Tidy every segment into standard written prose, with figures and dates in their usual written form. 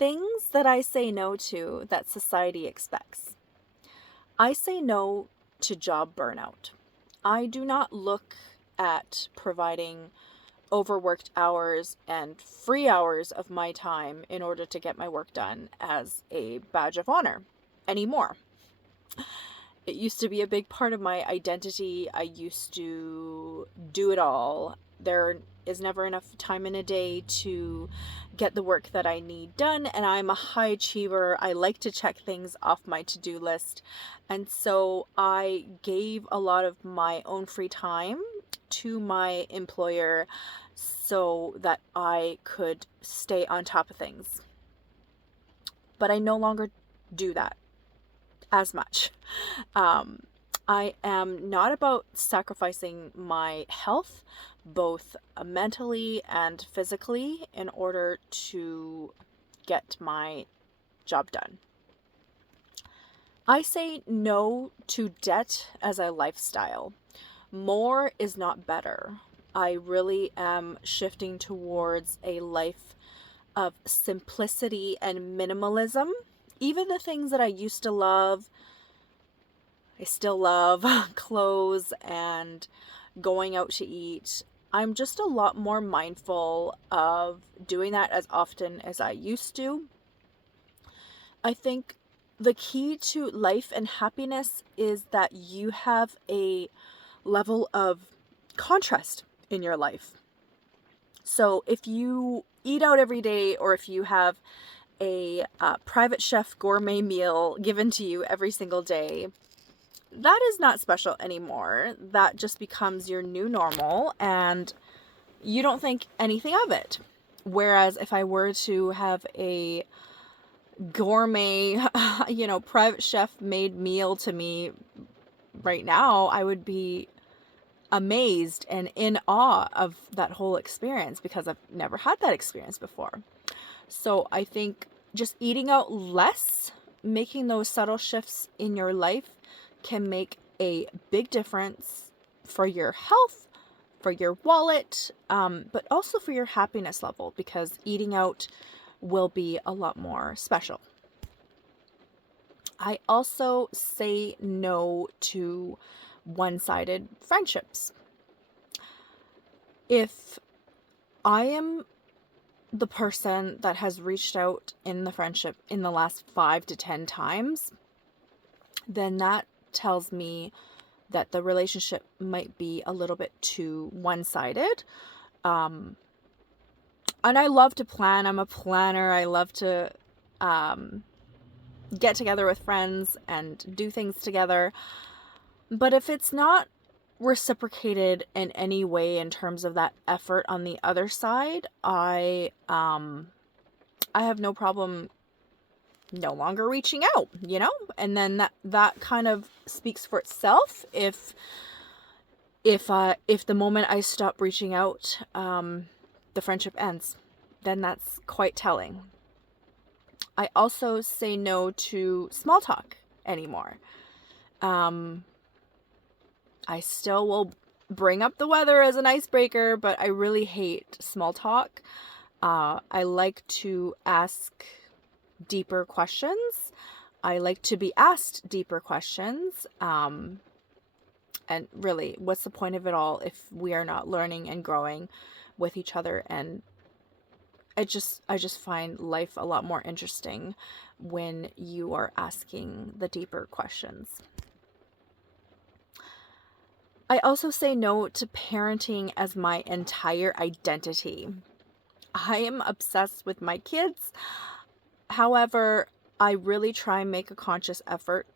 Things that I say no to that society expects. I say no to job burnout. I do not look at providing overworked hours and free hours of my time in order to get my work done as a badge of honor anymore. It used to be a big part of my identity. I used to do it all. There is never enough time in a day to get the work that I need done, and I'm a high achiever. I like to check things off my to-do list. And so I gave a lot of my own free time to my employer so that I could stay on top of things. But I no longer do that as much. I am not about sacrificing my health, both mentally and physically, in order to get my job done. I say no to debt as a lifestyle. More is not better. I really am shifting towards a life of simplicity and minimalism. Even the things that I used to love, I still love clothes and going out to eat. I'm just a lot more mindful of doing that as often as I used to. I think the key to life and happiness is that you have a level of contrast in your life. So if you eat out every day, or if you have a private chef gourmet meal given to you every single day, that is not special anymore. That just becomes your new normal, and you don't think anything of it. Whereas if I were to have a gourmet, private chef made meal to me right now, I would be amazed and in awe of that whole experience, because I've never had that experience before. So I think just eating out less, making those subtle shifts in your life, can make a big difference for your health, for your wallet, but also for your happiness level, because eating out will be a lot more special. I also say no to one-sided friendships. If I am the person that has reached out in the friendship in the last 5 to 10 times, then that tells me that the relationship might be a little bit too one-sided. And I love to plan. I'm a planner. I love to get together with friends and do things together. But if it's not reciprocated in any way in terms of that effort on the other side, I have no problem no longer reaching out, and then that kind of speaks for itself. If the moment I stop reaching out, the friendship ends, then that's quite telling. I also say no to small talk anymore. I still will bring up the weather as an icebreaker, but I really hate small talk. I like to ask deeper questions. I like to be asked deeper questions. And really, what's the point of it all if we are not learning and growing with each other? And I just find life a lot more interesting when you are asking the deeper questions. I also say no to parenting as my entire identity. I am obsessed with my kids. However, I really try and make a conscious effort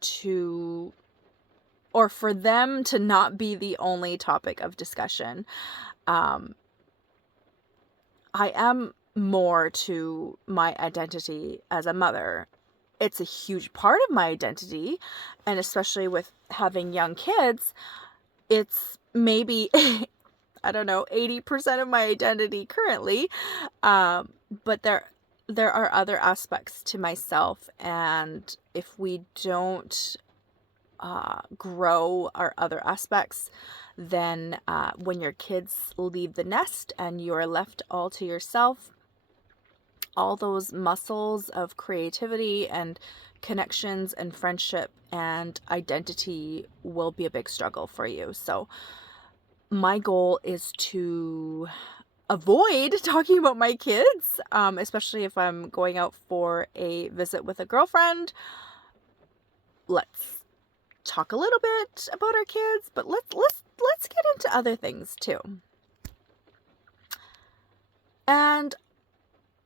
for them to not be the only topic of discussion. I am more to my identity as a mother. It's a huge part of my identity, and especially with having young kids, it's maybe, I don't know, 80% of my identity currently. But there are other aspects to myself, and if we don't grow our other aspects, then when your kids leave the nest and you are left all to yourself, all those muscles of creativity and connections and friendship and identity will be a big struggle for you. So my goal is to avoid talking about my kids, especially if I'm going out for a visit with a girlfriend. Let's talk a little bit about our kids, but let's get into other things too. And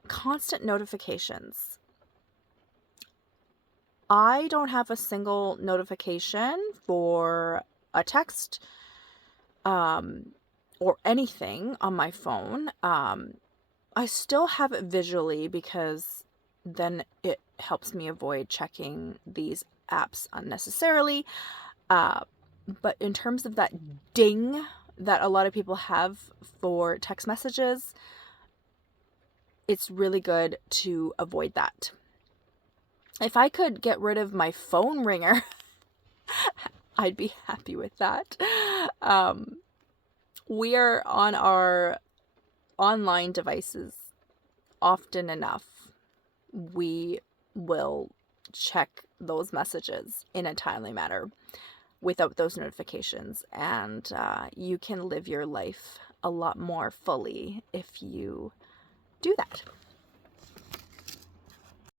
constant notifications. I don't have a single notification for a text or anything on my phone. I still have it visually because then it helps me avoid checking these apps unnecessarily. But in terms of that ding that a lot of people have for text messages, it's really good to avoid that. If I could get rid of my phone ringer, I'd be happy with that. We are on our online devices often enough. We will check those messages in a timely manner without those notifications, and you can live your life a lot more fully if you do that.